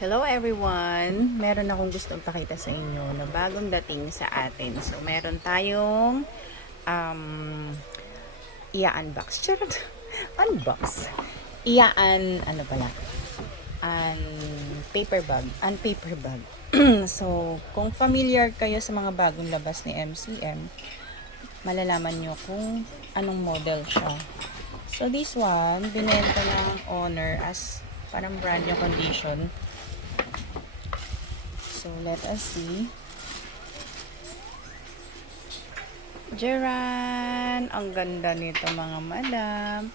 Hello everyone! Meron akong gustong pakita sa inyo na bagong dating sa atin. So, meron tayong um, i-unbox. Charot! Unbox. Ano pala? Paper bag. Paper bag. So, kung familiar kayo sa mga bagong labas ni MCM, malalaman nyo kung anong model siya. So, this one, binenta ng owner as parang brand new condition. So, let us see. Jeran! Ang ganda nito mga madam.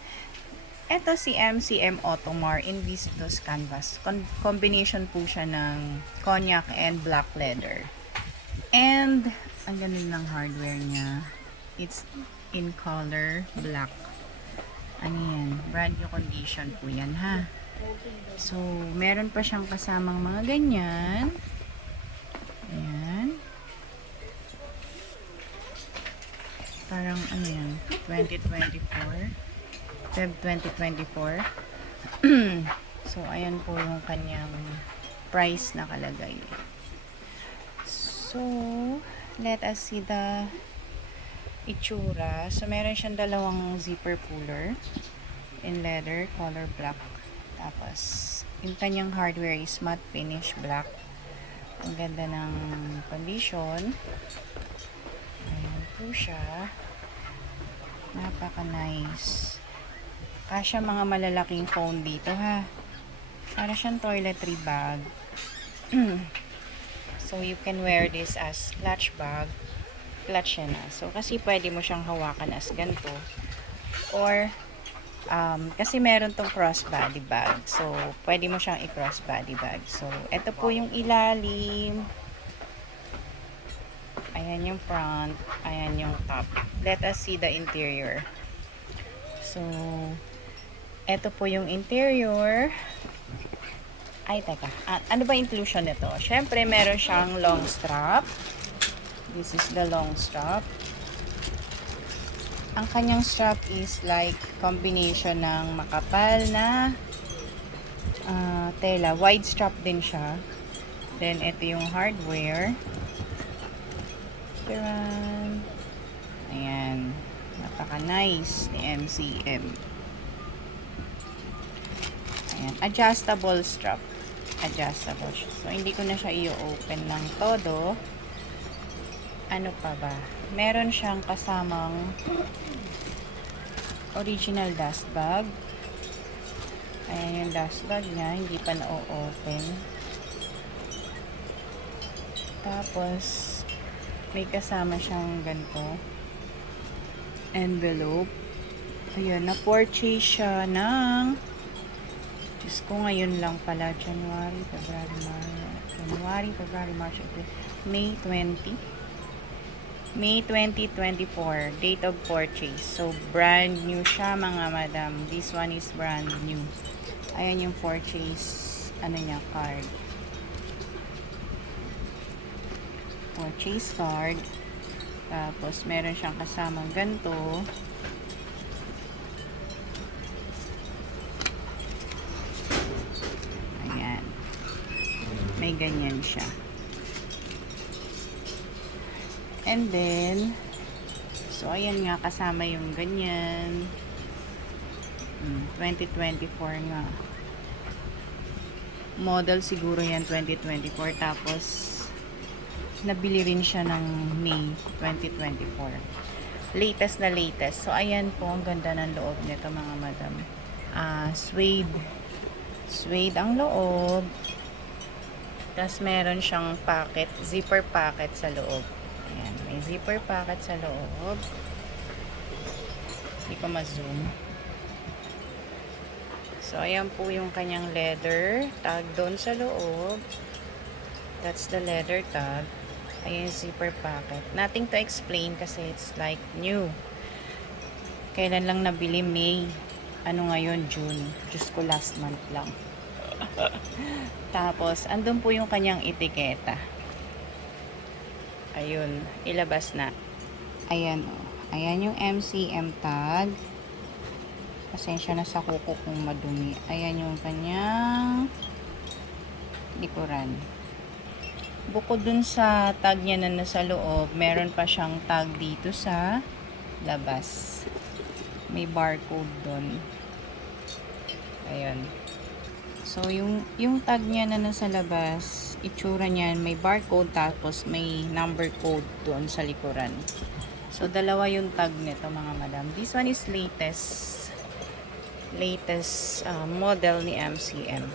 Ito si MCM Automar Invictus Canvas. Combination po siya ng cognac and black leather. And, ang ganda ng hardware niya. It's in color black. Ano yan? Brand new condition po yan ha. So, meron pa siyang kasamang mga ganyan. Ayan. Parang ano yan, 2024. Feb 2024. So, ayan po yung kanyang price nakalagay. So, let us see the itsura. So, meron siyang dalawang zipper puller in leather, color black. Tapos, yung kanyang hardware is matte finish black. Ang ganda ng condition. Ayan po siya. Napaka-nice. Kasya mga malalaking phone dito ha. Para siyang toiletry bag. So, you can wear this as clutch bag. Clutch yan na. So, kasi pwede mo siyang hawakan as ganito. Or, kasi meron tong crossbody bag. So, pwede mo siyang i-crossbody bag. So, ito po yung ilalim. Ayan yung front. Ayan yung top. Let us see the interior. So, ito po yung interior. Ay, teka. Ano ba inclusion nito? Syempre, meron siyang long strap. This is the long strap. Ang kanyang strap is like combination ng makapal na tela. Wide strap din siya. Then, ito yung hardware. Ayan. Napaka-nice ni MCM. Ayan. Adjustable strap. Adjustable. So, hindi ko na siya i-open ng todo. Ano pa ba? Meron siyang kasamang original dust bag. Ayan yung dust bag niya. Hindi pa na-open. Tapos, may kasama siyang ganito. Envelope. Ayan, na-purchase siya ng Diyos ko, ngayon lang pala. January, February, March, April, May 20. May 2024, date of purchase. So, brand new siya mga madam. This one is brand new. Ayan yung purchase, card. Purchase card. Tapos, meron siyang kasamang ganito. Ayan. May ganyan siya. And then, so, ayan nga, kasama yung ganyan. 2024 nga. Model siguro yan, 2024. Tapos, nabili rin siya ng May 2024. Latest na latest. So, ayan po, ang ganda ng loob nito mga madam. Suede. Suede ang loob. Tapos, meron siyang pocket, zipper pocket sa loob. Ayan, may zipper pocket sa loob. Hindi ko ma-zoom. So, ayan po yung kanyang leather tag doon sa loob. That's the leather tag. Ayan yung zipper pocket. Nothing to explain kasi it's like new. Kailan lang nabili? May. Ano ngayon? June. Diyos ko, last month lang. Tapos, andun po yung kanyang etiketa. Ayun, ilabas na. Ayan, oh. Ayan yung MCM tag. Pasensya na sa kuko kung madumi. Ayan yung kanyang likuran. Bukod dun sa tag niya na nasa loob, meron pa siyang tag dito sa labas. May barcode dun. Ayan. So, yung tag niya na nasa labas, itsura niyan, may barcode tapos may number code doon sa likuran. So, dalawa yung tag nito mga madam. This one is latest model ni MCM.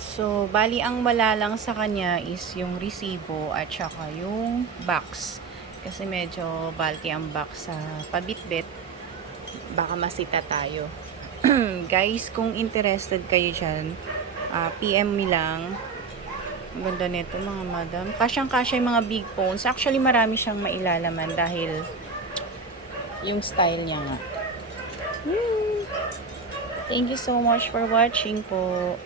So, bali ang wala lang sa kanya is yung resibo at saka yung box. Kasi medyo bulky ang box sa pabitbit. Baka masita tayo. Guys, kung interested kayo dyan, PM me lang. Ang ganda nito mga madam. Kasyang-kasya yung mga big phones. Actually, marami siyang mailalaman dahil yung style niya nga. Thank you so much for watching po.